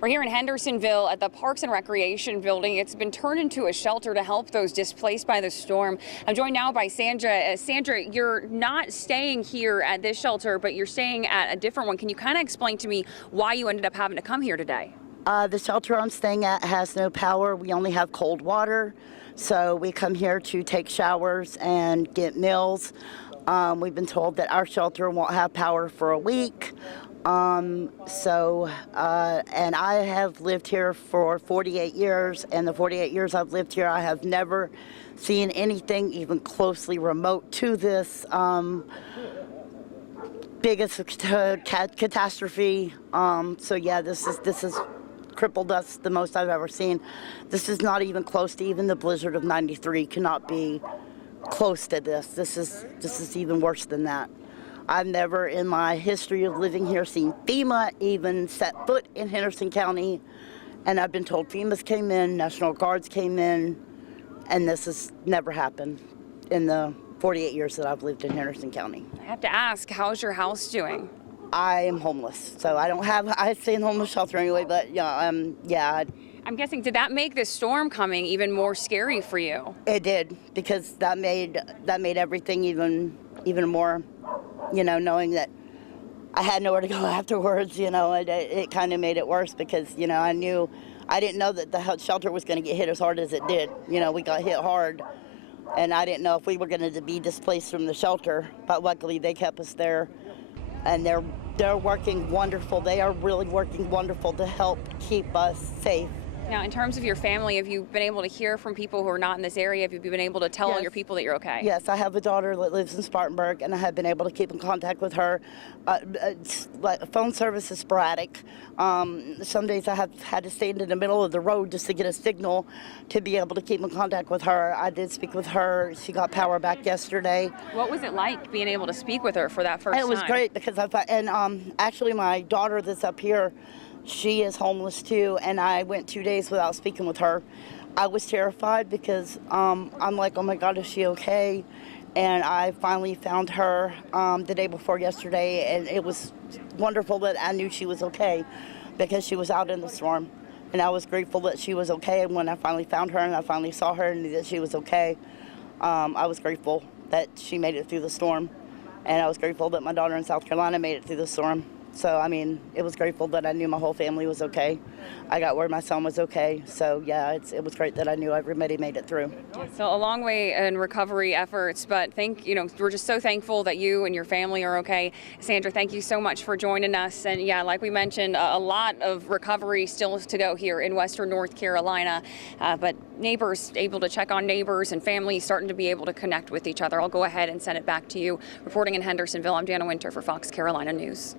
We're here in Hendersonville at the Parks and Recreation building. It's been turned into a shelter to help those displaced by the storm. I'm joined now by Sandra. Sandra, you're not staying here at this shelter, but you're staying at a different one. Can you kind of explain to me why you ended up having to come here today? The shelter I'm staying at has no power. We only have cold water, so we come here to take showers and get meals. We've been told that our shelter won't have power for a week. And I have lived here for 48 years, and the 48 years I've lived here, I have never seen anything even closely remote to this biggest catastrophe. So yeah, this is crippled us the most I've ever seen. This is not even close to even the blizzard of '93. Cannot be close to this. This is even worse than that. I've never in my history of living here seen FEMA even set foot in Henderson County, and I've been told FEMA's came in, National Guards came in, and this has never happened in the 48 years that I've lived in Henderson County. I have to ask, how's your house doing? I am homeless, so I stay in the homeless shelter anyway, but yeah. I'm guessing, did that make this storm coming even more scary for you? It did, because that made everything even more, knowing that I had nowhere to go afterwards, it kind of made it worse because, I didn't know that the shelter was going to get hit as hard as it did. We got hit hard, and I didn't know if we were going to be displaced from the shelter, but luckily they kept us there, and they're working wonderful. They are really working wonderful to help keep us safe. Now, in terms of your family, have you been able to hear from people who are not in this area? Have you been able to tell all your people that you're okay? Yes, I have a daughter that lives in Spartanburg, and I have been able to keep in contact with her. Phone service is sporadic. Some days I have had to stand in the middle of the road just to get a signal to be able to keep in contact with her. I did speak with her. She got power back yesterday. What was it like being able to speak with her for that first time? It was great because actually my daughter that's up here, she is homeless too, and I went 2 days without speaking with her. I was terrified because I'm like, oh my God, is she okay? And I finally found her the day before yesterday, and it was wonderful that I knew she was okay because she was out in the storm. And I was grateful that she was okay, and when I finally found her and I finally saw her and knew that she was okay, I was grateful that she made it through the storm. And I was grateful that my daughter in South Carolina made it through the storm. So, it was grateful that I knew my whole family was okay. I got word my son was okay. So, yeah, it was great that I knew everybody made it through. So a long way in recovery efforts, but we're just so thankful that you and your family are okay. Sandra, thank you so much for joining us. And yeah, like we mentioned, a lot of recovery still to go here in Western North Carolina, but neighbors able to check on neighbors and families starting to be able to connect with each other. I'll go ahead and send it back to you. Reporting in Hendersonville, I'm Dana Winter for Fox Carolina News.